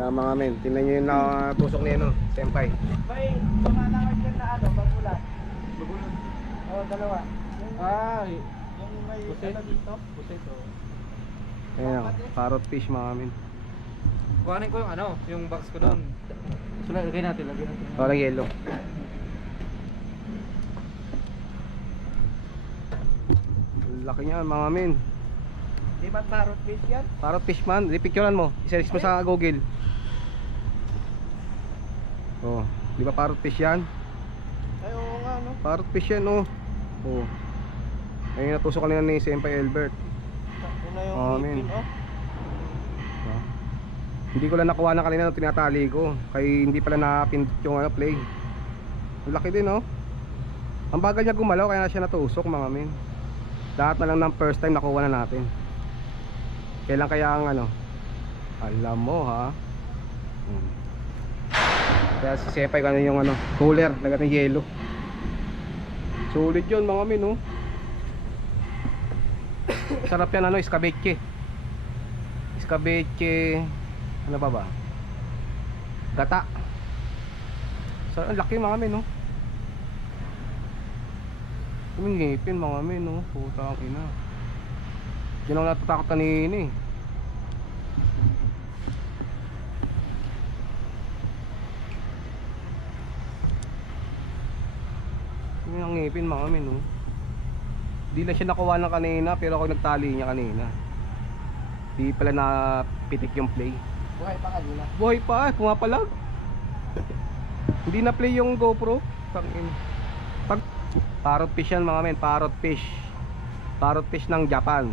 Mga men, tingnan nyo yung tusok niya, no? Senpai. May tumanawag dyan na ano, bagulan. Bagulan. Oo, dalawa. Yung may Puset. ano dito. Puset, oh. Ayan, parrot fish mga men. Kuhanin ko yung ano, yung box ko doon. So, lagay natin. Walang yellow. Laki niya mga men. Di ba parrot fish yan? Parrot fish man, picturean mo. I-search mo sa Google. Oh, di ba parrot fish yan? Ay, oo nga, no? Parrot fish yan, oh. Oh. Ayun, natusok kanina ni Senpai Albert. Yun na yung Amen. ipin, oh. Ah. Hindi ko lang nakuha na kanina nung tinatali ko. Kaya hindi pala napindot yung ano, play. Ang laki din, oh. Ang bagal niya gumalaw kaya na siya natusok mga men. Lahat na lang ng first time nakuha na natin. Kailan kaya ang ano? Alam mo ha. Kaya si Sepay kano yung ano, cooler, lagat ng yelo. Sulit yun mga men, oh. Sarap yan ano, escabeche. Escabeche. Ano pa ba? Gata. So, ang laki mga men, oh. Kaming ngipin mga men, oh. Putang ina. Yan ang natatakot kanina, eh. Yan ang ngipin mga men, oh. Di lang siya nakuha ng kanina, pero ako nagtali niya kanina. Di pala napitik yung play. Buhay pa kanina. Buhay pa, pumapalag. Hindi na play yung GoPro. Tangin. Parrot fish yan mga men, parrot fish. Parrot fish ng Japan.